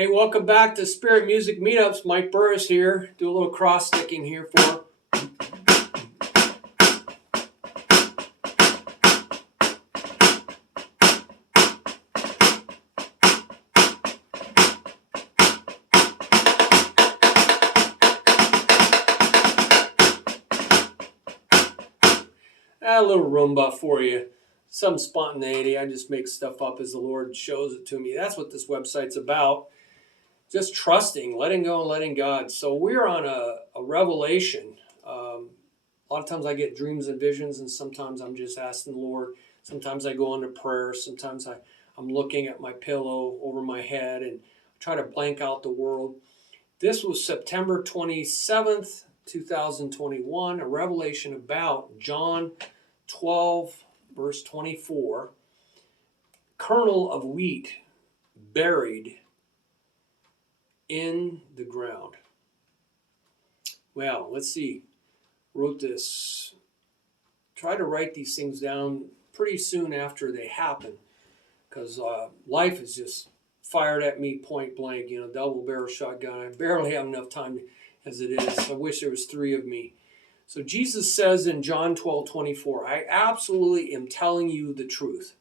Hey, welcome back to Spirit Music Meetups. Mike Burris here. Do a little cross-sticking here for a little Roomba for you. Some spontaneity. I just make stuff up as the Lord shows it to me. That's what this website's about. Just trusting, letting go and letting God. So we're on a revelation. A lot of times I get dreams and visions, and sometimes I'm just asking the Lord. Sometimes I go into prayer. Sometimes I'm looking at my pillow over my head and try to blank out the world. This was September 27th, 2021, a revelation about John 12, verse 24. Kernel of wheat buried in the ground. Well, let's see. Wrote this. Try to write these things down pretty soon after they happen, because life is just fired at me point blank. Double barrel shotgun. I barely have enough time as it is. I wish there was 3 of me. So Jesus says in John 12:24, I absolutely am telling you the truth.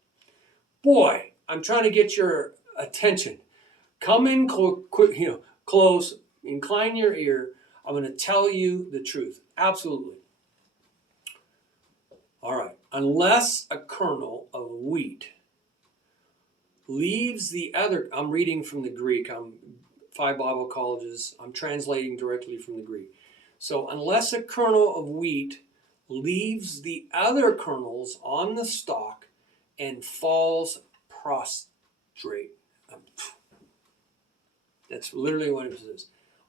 Boy, I'm trying to get your attention. Come in close, incline your ear. I'm going to tell you the truth. Absolutely. All right. Unless a kernel of wheat leaves the other, I'm reading from the Greek. I'm 5 Bible colleges. I'm translating directly from the Greek. So unless a kernel of wheat leaves the other kernels on the stalk and falls prostrate. That's literally what it says.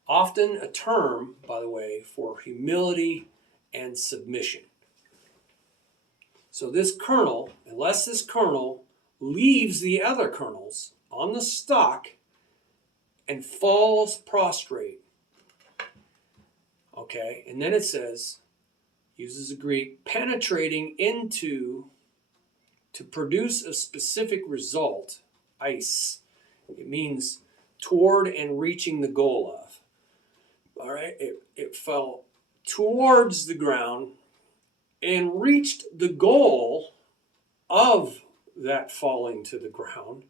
Often a term, by the way, for humility and submission. So this kernel, unless this kernel leaves the other kernels on the stalk and falls prostrate. Okay, and then it says, uses the Greek, penetrating into, to produce a specific result, ice. It means toward and reaching the goal of. All right, it fell towards the ground and reached the goal of that falling to the ground,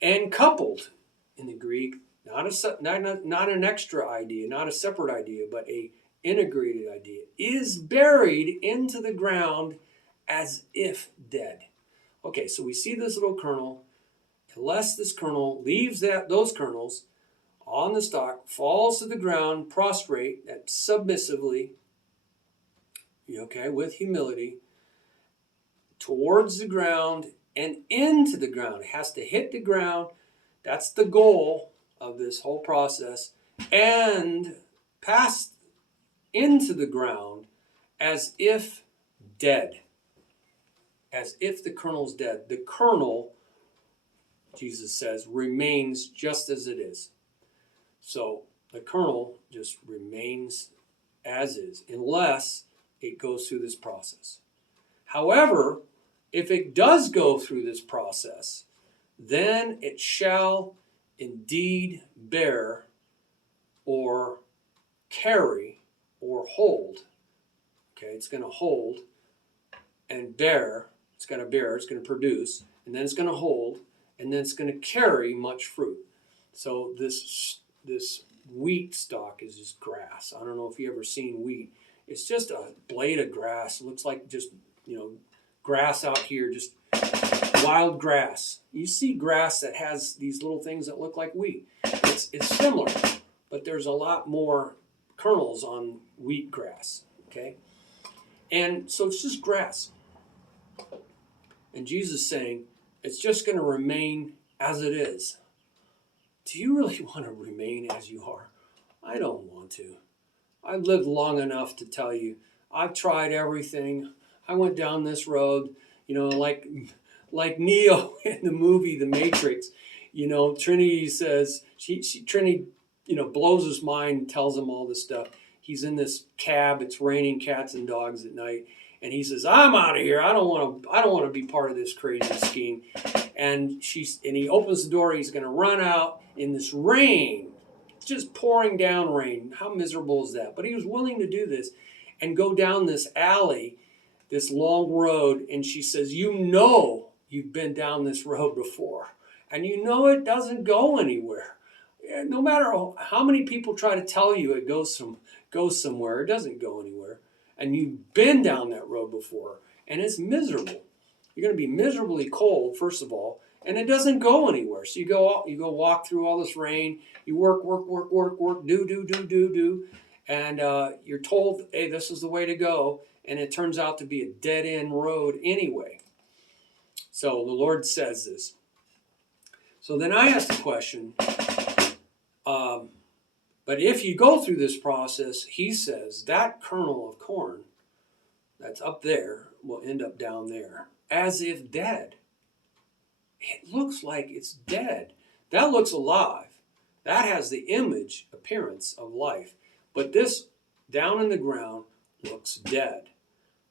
and coupled in the Greek, not an extra idea, not a separate idea, but a integrated idea, is buried into the ground as if dead. Okay, so we see this little kernel. Unless this kernel leaves those kernels on the stalk, falls to the ground, prostrate, that submissively, okay, with humility, towards the ground and into the ground. It has to hit the ground. That's the goal of this whole process. And pass into the ground as if dead. As if the kernel's dead. The kernel, Jesus says, remains just as it is. So the kernel just remains as is, unless it goes through this process. However, if it does go through this process, then it shall indeed bear or carry or hold. Okay, it's going to hold and bear. It's going to bear, it's going to produce, and then it's going to hold, and then it's going to carry much fruit. So this wheat stalk is just grass. I don't know if you've ever seen wheat. It's just a blade of grass. It looks like just, grass out here, just wild grass. You see grass that has these little things that look like wheat. It's similar, but there's a lot more kernels on wheat grass, okay? And so it's just grass. And Jesus is saying, it's just going to remain as it is. Do you really want to remain as you are? I don't want to. I've lived long enough to tell you, I've tried everything. I went down this road, like Neo in the movie The Matrix. Trinity says, Trinity, blows his mind, tells him all this stuff. He's in this cab, it's raining cats and dogs at night, and he says, I'm out of here. I don't want to be part of this crazy scheme. And he opens the door, he's going to run out, in this rain, just pouring down rain. How miserable is that? But he was willing to do this and go down this alley, this long road. And she says, you know you've been down this road before. And you know it doesn't go anywhere. No matter how many people try to tell you it goes somewhere, it doesn't go anywhere. And you've been down that road before. And it's miserable. You're going to be miserably cold, first of all. And it doesn't go anywhere. So you go walk through all this rain. You work, do. And you're told, hey, this is the way to go. And it turns out to be a dead-end road anyway. So the Lord says this. So then I asked the question, but if you go through this process, he says, that kernel of corn that's up there will end up down there, as if dead. It looks like it's dead. That looks alive. That has the appearance of life. But this down in the ground looks dead.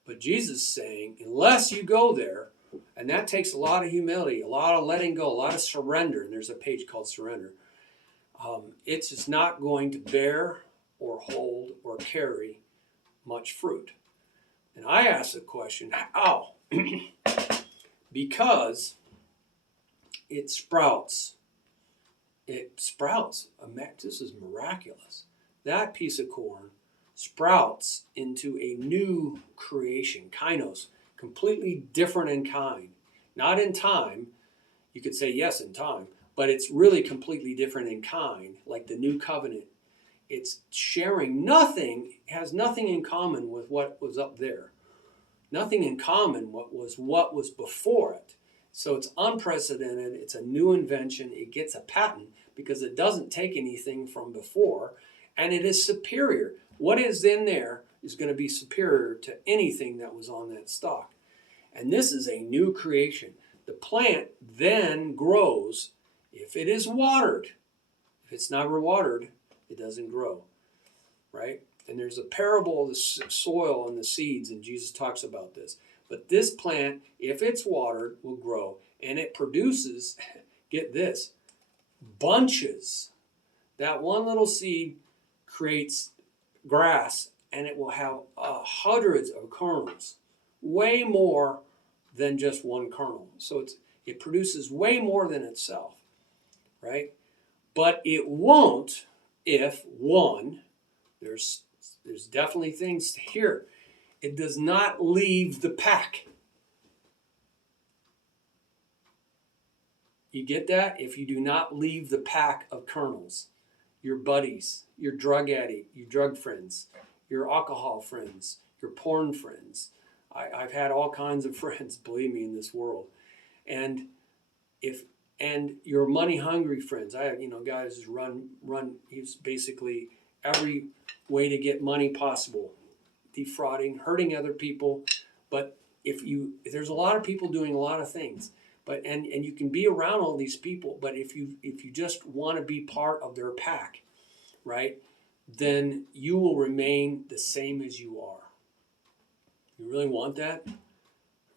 But Jesus is saying, unless you go there, and that takes a lot of humility, a lot of letting go, a lot of surrender. And there's a page called Surrender. It's just not going to bear or hold or carry much fruit. And I ask the question, how? Because it sprouts. It sprouts. This is miraculous. That piece of corn sprouts into a new creation, kainos, completely different in kind. Not in time. You could say yes in time, but it's really completely different in kind, like the new covenant. It's sharing nothing, has nothing in common with what was up there. Nothing in common what was before it. So it's unprecedented. It's a new invention. It gets a patent because it doesn't take anything from before, and it is superior. What is in there is going to be superior to anything that was on that stalk. And this is a new creation. The plant then grows if it is watered. If it's not watered, it doesn't grow, right? And there's a parable of the soil and the seeds, and Jesus talks about this. But this plant, if it's watered, will grow. And it produces, get this, bunches. That one little seed creates grass, and it will have hundreds of kernels. Way more than just one kernel. So it produces way more than itself, right? But it won't if, one, there's definitely things here. It does not leave the pack. You get that? If you do not leave the pack of kernels, your buddies, your drug addict, your drug friends, your alcohol friends, your porn friends. I've had all kinds of friends, believe me, in this world. And your money hungry friends. I have, guys who run, he's basically every way to get money possible. Defrauding, hurting other people. But if there's a lot of people doing a lot of things. But and you can be around all these people, but if you just want to be part of their pack, right, then you will remain the same as you are. You really want that?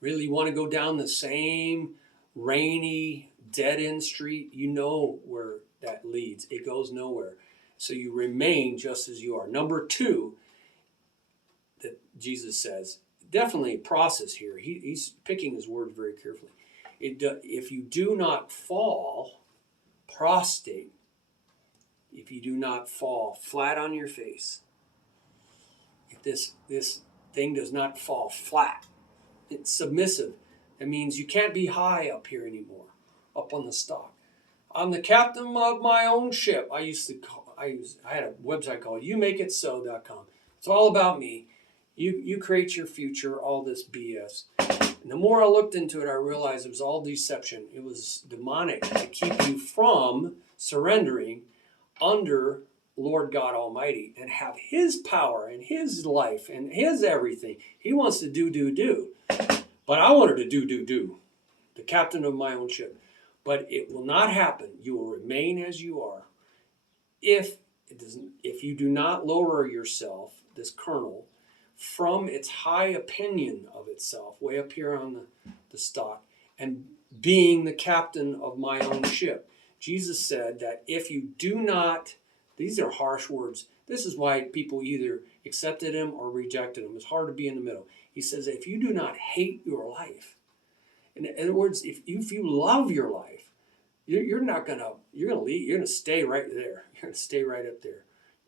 Really want to go down the same rainy, dead-end street? You know where that leads. It goes nowhere. So you remain just as you are. Number two, that Jesus says, definitely a process here. He's picking his words very carefully. If you do not fall prostrate, if you do not fall flat on your face, if this thing does not fall flat, it's submissive. That means you can't be high up here anymore, up on the stalk. I'm the captain of my own ship. I had a website called youmakeitso.com. It's all about me. You create your future, all this BS. And the more I looked into it, I realized it was all deception. It was demonic to keep you from surrendering under Lord God Almighty and have his power and his life and his everything. He wants to do. But I wanted to do. The captain of my own ship. But it will not happen. You will remain as you are. If you do not lower yourself, this kernel, from its high opinion of itself, way up here on the stalk, and being the captain of my own ship. Jesus said that if you do not, these are harsh words. This is why people either accepted him or rejected him. It's hard to be in the middle. He says, if you do not hate your life, in other words, if you love your life, you're gonna stay right there. You're gonna stay right up there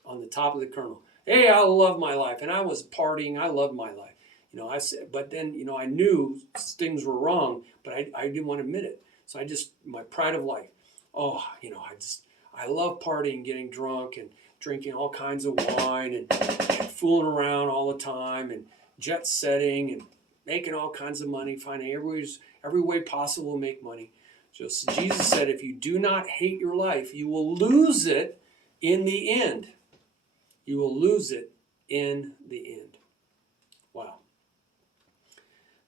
on the top of the kernel. Hey, I love my life, and I was partying. I loved my life. I said, but then I knew things were wrong, but I didn't want to admit it. So my pride of life. Oh, I love partying, getting drunk, and drinking all kinds of wine, and fooling around all the time, and jet setting, and making all kinds of money, finding every way possible to make money. So Jesus said, if you do not hate your life, you will lose it in the end. You will lose it in the end. Wow.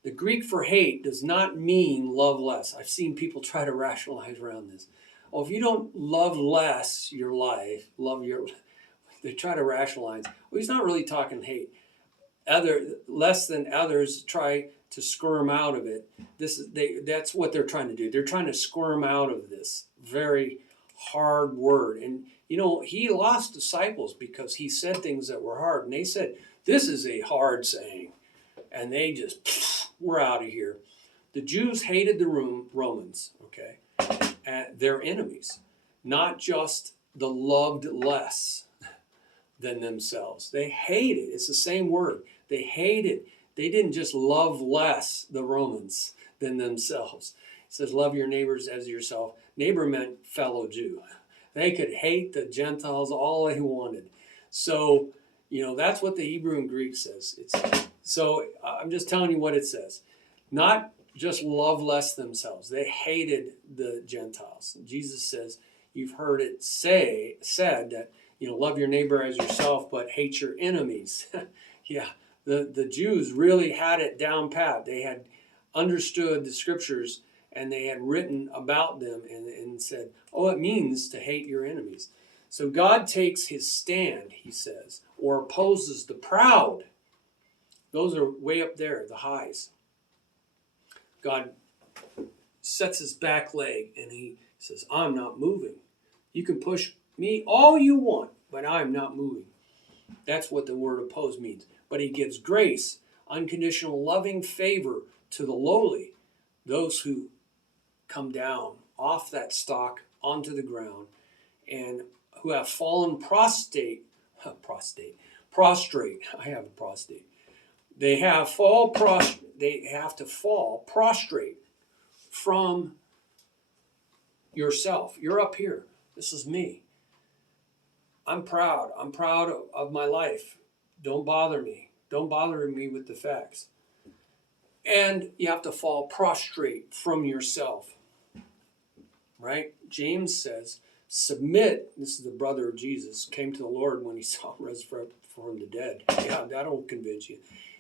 The Greek for hate does not mean love less. I've seen people try to rationalize around this. Oh, if you don't love less your life, they try to rationalize. Well, he's not really talking hate. Less than others try to squirm out of it. That's what they're trying to do. They're trying to squirm out of this very hard word. And he lost disciples because he said things that were hard. And they said, this is a hard saying. And they just, we're out of here. The Jews hated the Romans, okay? And their enemies. Not just the loved less than themselves. They hated, it's the same word. They hated. They didn't just love less the Romans than themselves. It says, love your neighbors as yourself. Neighbor meant fellow Jew. They could hate the Gentiles all they wanted. So, that's what the Hebrew and Greek says. So I'm just telling you what it says. Not just love less themselves. They hated the Gentiles. Jesus says, you've heard it said that, love your neighbor as yourself, but hate your enemies. Yeah. The Jews really had it down pat. They had understood the scriptures, and they had written about them and said, oh, it means to hate your enemies. So God takes his stand, he says, or opposes the proud. Those are way up there, the highs. God sets his back leg and he says, I'm not moving. You can push me all you want, but I'm not moving. That's what the word oppose means. But he gives grace, unconditional loving favor to the lowly, those who come down off that stalk onto the ground and who have fallen prostrate. I have a prostate. They have to fall prostrate from yourself. You're up here. This is me. I'm proud. I'm proud of my life. Don't bother me. Don't bother me with the facts. And you have to fall prostrate from yourself. Right? James says, submit. This is the brother of Jesus, came to the Lord when he saw him resurrect from the dead. Yeah, that'll convince you.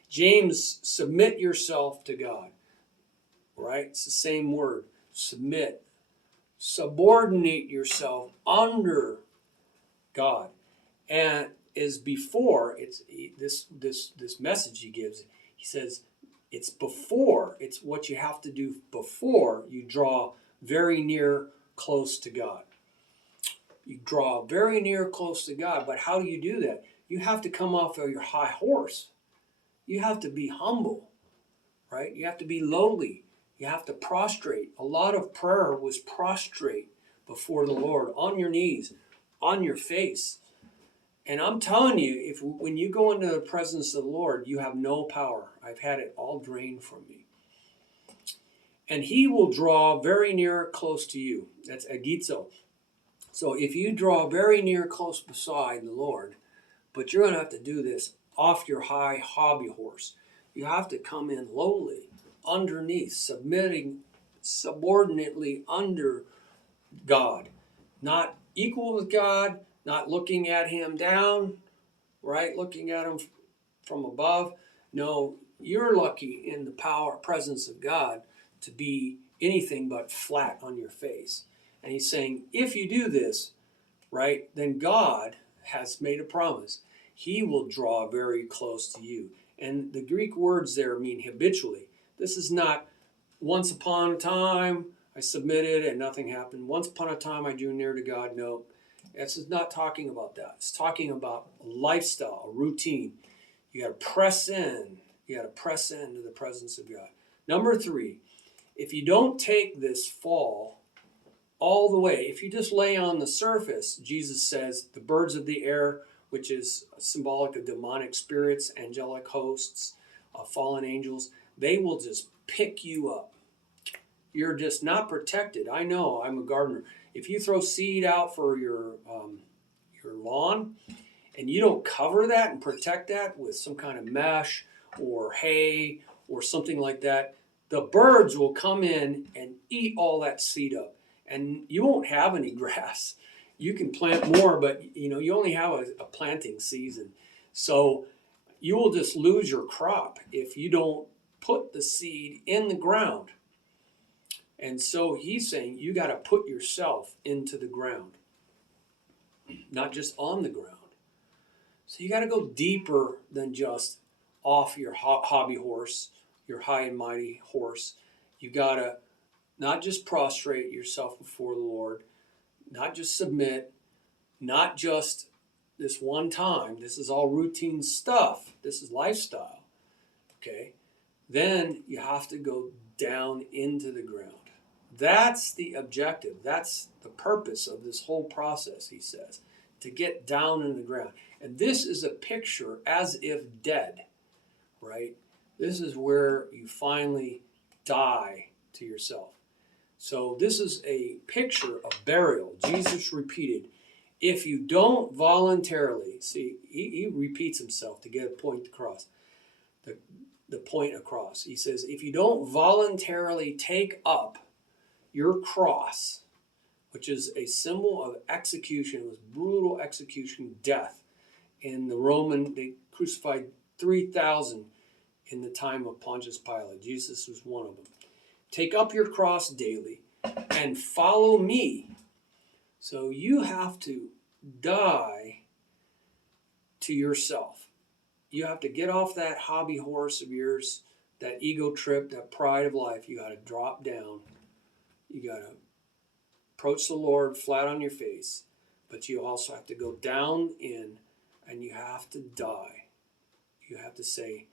James, submit yourself to God. Right? It's the same word. Submit. Subordinate yourself under God. And as before, it's this message he gives. He says, it's what you have to do before you draw very near close to God. You draw very near close to God, but how do you do that? You have to come off of your high horse. You have to be humble, right? You have to be lowly. You have to prostrate. A lot of prayer was prostrate before the Lord, on your knees, on your face. And I'm telling you, when you go into the presence of the Lord, you have no power. I've had it all drained from me. And he will draw very near close to you. That's agizo. So if you draw very near close beside the Lord, but you're going to have to do this off your high hobby horse. You have to come in lowly, underneath, subordinately under God. Not equal with God, not looking at him down, right? Looking at him from above. No, you're lucky in the presence of God to be anything but flat on your face. And he's saying, if you do this, right, then God has made a promise. He will draw very close to you. And the Greek words there mean habitually. This is not once upon a time I submitted and nothing happened. Once upon a time I drew near to God. No, it's not talking about that. It's talking about a lifestyle, a routine. You got to press in. You got to press into the presence of God. Number 3, if you don't take this fall all the way, if you just lay on the surface, Jesus says the birds of the air, which is symbolic of demonic spirits, angelic hosts, fallen angels, they will just pick you up. You're just not protected. I know, I'm a gardener. If you throw seed out for your lawn and you don't cover that and protect that with some kind of mesh or hay or something like that, the birds will come in and eat all that seed up, and you won't have any grass. You can plant more, but you only have a planting season. So you will just lose your crop if you don't put the seed in the ground. And so he's saying you got to put yourself into the ground, not just on the ground. So you got to go deeper than just off your hobby horse, your high and mighty horse. You got to not just prostrate yourself before the Lord, not just submit, not just this one time. This is all routine stuff. This is lifestyle. Okay? Then you have to go down into the ground. That's the objective. That's the purpose of this whole process, he says, to get down in the ground. And this is a picture as if dead, right? This is where you finally die to yourself. So this is a picture of burial. Jesus repeated, if you don't voluntarily, see, he repeats himself to get a point across, the point across. He says, if you don't voluntarily take up your cross, which is a symbol of execution, it was brutal execution, death. In the Roman, they crucified 3,000 in the time of Pontius Pilate. Jesus was one of them. Take up your cross daily and follow me. So you have to die to yourself. You have to get off that hobby horse of yours, that ego trip, that pride of life. You got to drop down. You got to approach the Lord flat on your face, but you also have to go down in, and you have to die. You have to say,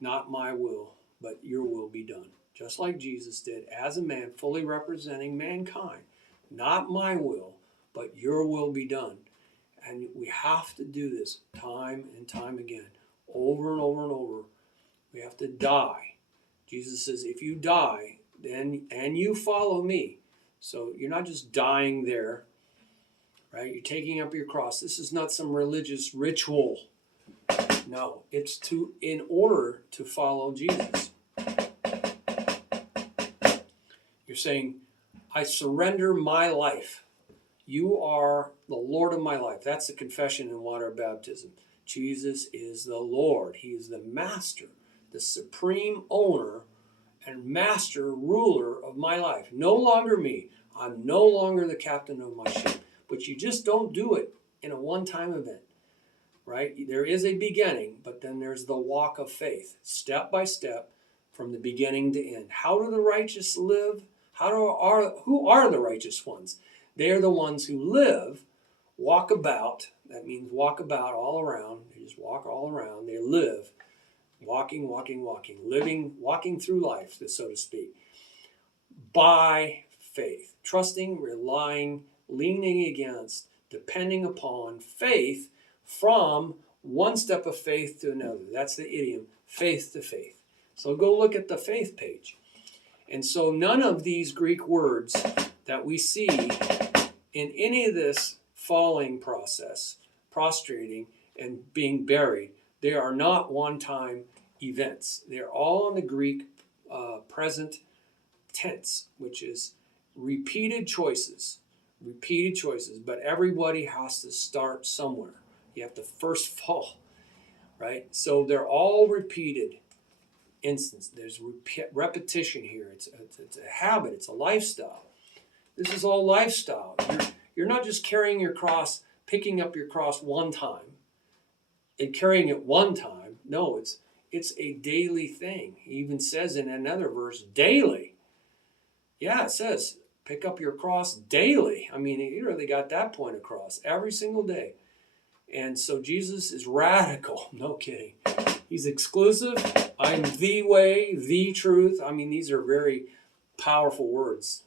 not my will, but your will be done. Just like Jesus did as a man, fully representing mankind. Not my will, but your will be done. And we have to do this time and time again, over and over and over. We have to die. Jesus says, if you die, then and you follow me. So you're not just dying there, right? You're taking up your cross. This is not some religious ritual. No, it's in order to follow Jesus. You're saying, I surrender my life. You are the Lord of my life. That's the confession in water baptism. Jesus is the Lord. He is the master, the supreme owner and master ruler of my life. No longer me. I'm no longer the captain of my ship. But you just don't do it in a one-time event, right? There is a beginning, but then there's the walk of faith, step by step, from the beginning to end. How do the righteous live? Who are the righteous ones? They are the ones who live, walk about. That means walk about all around. They just walk all around. They live. Walking, living, walking through life, so to speak, by faith, trusting, relying, leaning against, depending upon faith from one step of faith to another. That's the idiom, faith to faith. So go look at the faith page. And so none of these Greek words that we see in any of this falling process, prostrating and being buried, they are not one-time events. They're all in the Greek present tense, which is repeated choices, but everybody has to start somewhere. You have to first fall, right? So they're all repeated instances. There's repetition here. It's a habit. It's a lifestyle. This is all lifestyle. You're not just carrying your cross, picking up your cross one time and carrying it one time. No, it's a daily thing. He even says in another verse, daily. Yeah, it says Pick up your cross daily. I mean, he really got that point across every single day. And so Jesus is radical. No kidding. He's exclusive. I'm the way, the truth. I mean, these are very powerful words.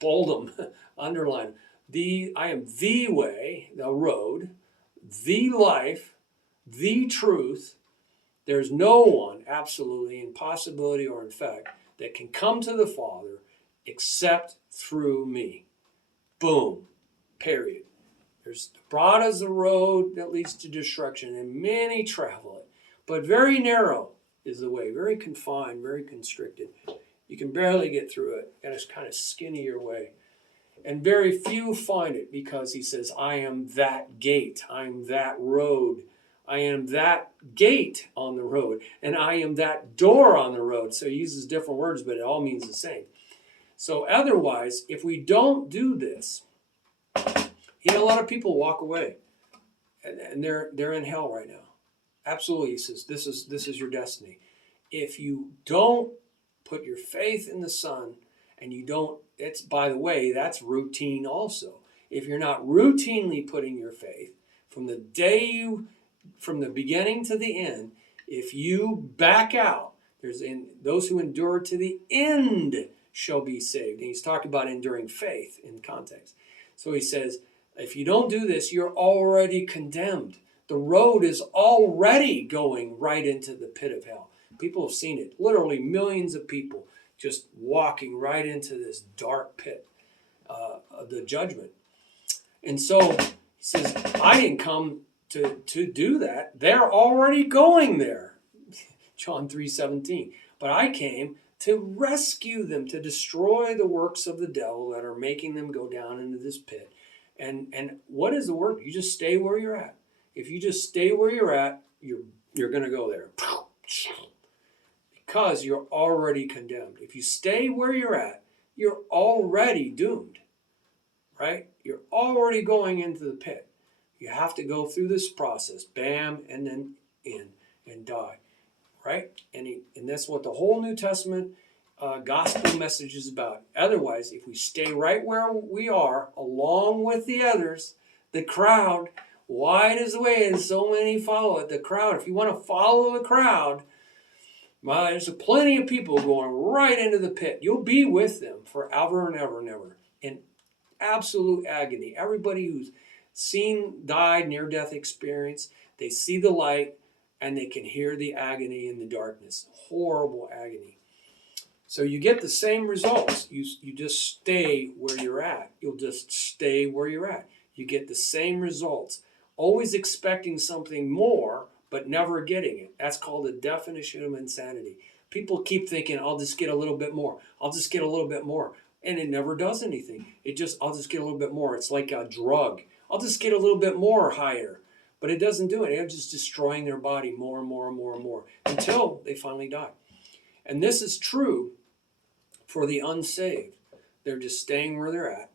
Bold them, underline them. I am the way, the road, the life, the truth. There's no one, absolutely, in possibility or in fact, that can come to the Father except through me. Boom. Period. There's broad as the road that leads to destruction, and many travel it. But very narrow is the way, very confined, very constricted. You can barely get through it. And it's kind of skinny your way. And very few find it because he says, I am that gate. I am that road. I am that gate on the road. And I am that door on the road. So he uses different words, but it all means the same. So otherwise, if we don't do this, a lot of people walk away. And they're in hell right now. Absolutely, he says, this is your destiny. If you don't put your faith in the Son, and you don't, it's, by the way, that's routine also. If you're not routinely putting your faith from the beginning to the end, if you back out, those who endure to the end shall be saved. And he's talking about enduring faith in context. So he says, if you don't do this, you're already condemned. The road is already going right into the pit of hell. People have seen it. Literally millions of people just walking right into this dark pit of the judgment. And so he says, I didn't come to do that. They're already going there. John 3:17. But I came to rescue them, to destroy the works of the devil that are making them go down into this pit. And what is the work? You just stay where you're at. If you just stay where you're at, you're going to go there. Because you're already condemned. If you stay where you're at, you're already doomed. Right? You're already going into the pit. You have to go through this process. Bam, and then in and die. Right? And that's what the whole New Testament gospel message is about. Otherwise, if we stay right where we are, along with the others, the crowd, wide is the way and so many follow it. The crowd, if you want to follow the crowd, well, there's plenty of people going right into the pit. You'll be with them forever and ever and ever in absolute agony. Everybody who's died, near-death experience, they see the light and they can hear the agony in the darkness. Horrible agony. So you get the same results. You just stay where you're at. You'll just stay where you're at. You get the same results. Always expecting something more, but never getting it. That's called the definition of insanity. People keep thinking, I'll just get a little bit more. I'll just get a little bit more. And it never does anything. I'll just get a little bit more. It's like a drug. I'll just get a little bit more higher. But it doesn't do it. It's just destroying their body more and more and more and more until they finally die. And this is true for the unsaved. They're just staying where they're at,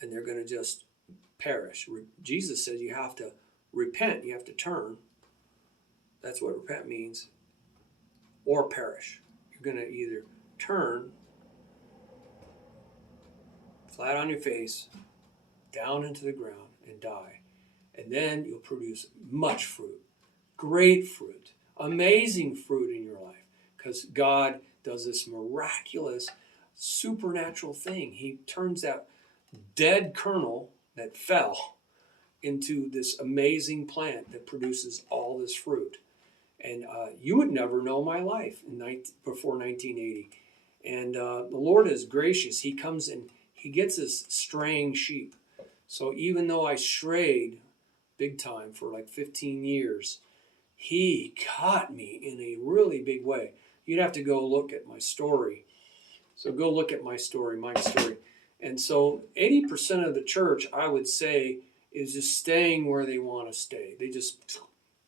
and they're going to just perish. Jesus says you have to repent. You have to turn. That's what repent means. Or perish. You're going to either turn flat on your face, down into the ground, and die. And then you'll produce much fruit, great fruit, amazing fruit in your life. Because God does this miraculous, supernatural thing. He turns that dead kernel that fell into this amazing plant that produces all this fruit. And you would never know my life before 1980. And the Lord is gracious. He comes and he gets us straying sheep. So even though I strayed big time for like 15 years, he caught me in a really big way. You'd have to go look at my story. So go look at my story, Mike's story. And so 80% of the church, I would say, is just staying where they want to stay. They just,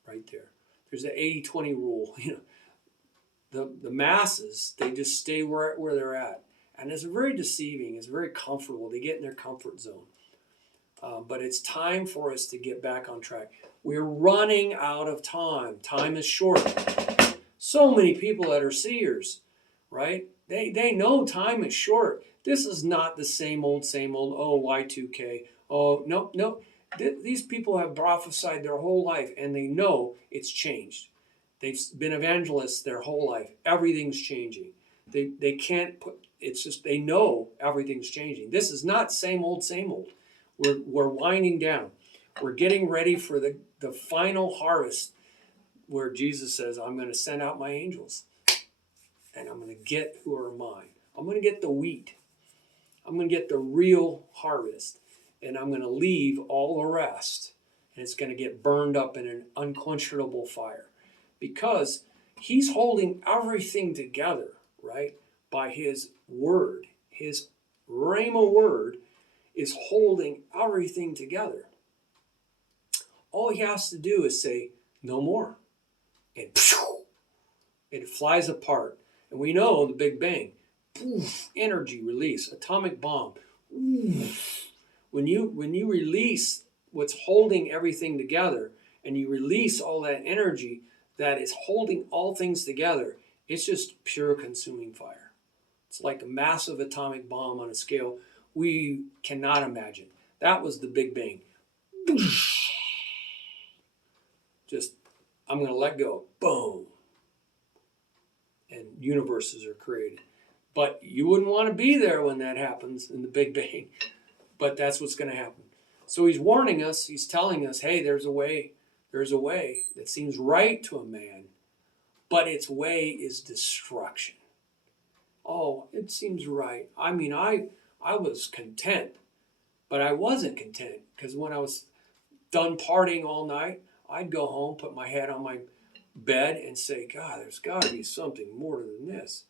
right there. There's the 80-20 rule. The masses, they just stay where they're at. And it's very deceiving. It's very comfortable. They get in their comfort zone. But it's time for us to get back on track. We're running out of time. Time is short. So many people that are seers, right? They know time is short. This is not the same old, oh, Y2K. Oh, no, no. These people have prophesied their whole life and they know it's changed. They've been evangelists their whole life. Everything's changing. They can't put, it's just, they know everything's changing. This is not same old, same old. We're winding down. We're getting ready for the final harvest where Jesus says, I'm going to send out my angels and I'm going to get who are mine. I'm going to get the wheat. I'm going to get the real harvest and I'm going to leave all the rest and it's going to get burned up in an unquenchable fire because he's holding everything together, right? By his word. His rhema word is holding everything together. All he has to do is say, no more. And it flies apart. And we know the Big Bang. Poof, energy release, atomic bomb. Oof. When you release what's holding everything together and you release all that energy that is holding all things together, it's just pure consuming fire. It's like a massive atomic bomb on a scale we cannot imagine. That was the Big Bang. Just, I'm going to let go. Boom. And universes are created. But you wouldn't want to be there when that happens in the Big Bang. But that's what's going to happen. So he's warning us. He's telling us, hey, there's a way that seems right to a man, but its way is destruction. Oh, it seems right. I mean, I was content, but I wasn't content because when I was done partying all night, I'd go home, put my head on my bed and say, God, there's got to be something more than this.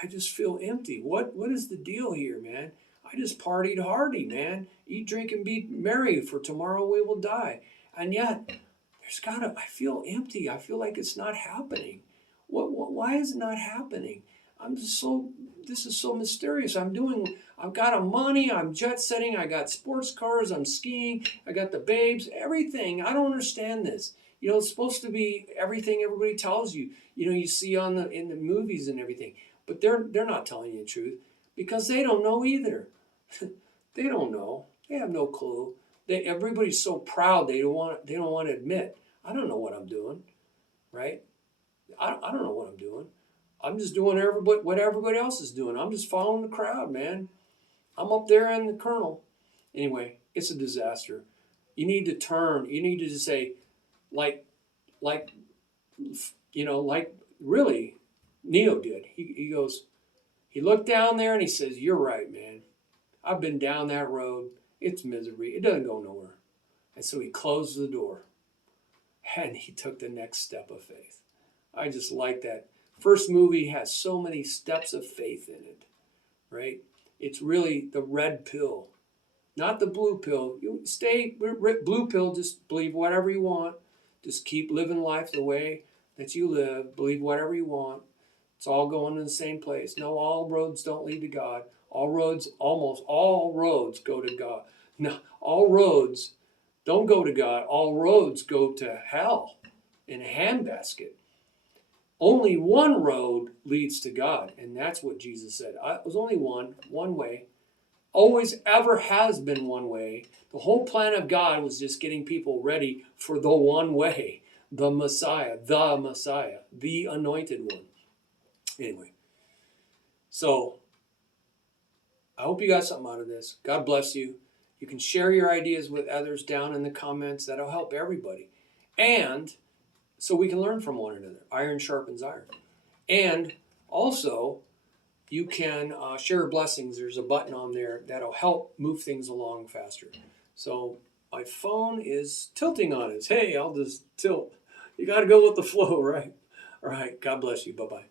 I just feel empty. What is the deal here, man? I just partied hardy, man. Eat, drink, and be merry, for tomorrow we will die. And yet, I feel empty. I feel like it's not happening. Why is it not happening? This is so mysterious. I've got a money, I'm jet setting, I got sports cars, I'm skiing, I got the babes, everything. I don't understand this. You know, it's supposed to be everything everybody tells you. You know, you see in the movies and everything. But they're not telling you the truth because they don't know either. They don't know. They have no clue. Everybody's so proud they don't want to admit. I don't know what I'm doing, right? I don't know what I'm doing. I'm just doing what everybody else is doing. I'm just following the crowd, man. I'm up there in the kernel. Anyway, it's a disaster. You need to turn. You need to just say, like really, Neo did. He goes, he looked down there and he says, you're right, man. I've been down that road. It's misery. It doesn't go nowhere. And so he closed the door and he took the next step of faith. I just like that. First movie has so many steps of faith in it, right? It's really the red pill, not the blue pill. You stay blue pill, just believe whatever you want. Just keep living life the way that you live. Believe whatever you want. It's all going to the same place. No, all roads don't lead to God. Almost all roads go to God. No, all roads don't go to God. All roads go to hell in a handbasket. Only one road leads to God, and that's what Jesus said. It was only one way. Always ever has been one way. The whole plan of God was just getting people ready for the one way, the Messiah, the anointed one. Anyway, so I hope you got something out of this. God bless you. You can share your ideas with others down in the comments. That'll help everybody. And so we can learn from one another. Iron sharpens iron. And also, you can share blessings. There's a button on there that'll help move things along faster. So my phone is tilting on us. Hey, I'll just tilt. You got to go with the flow, right? All right. God bless you. Bye-bye.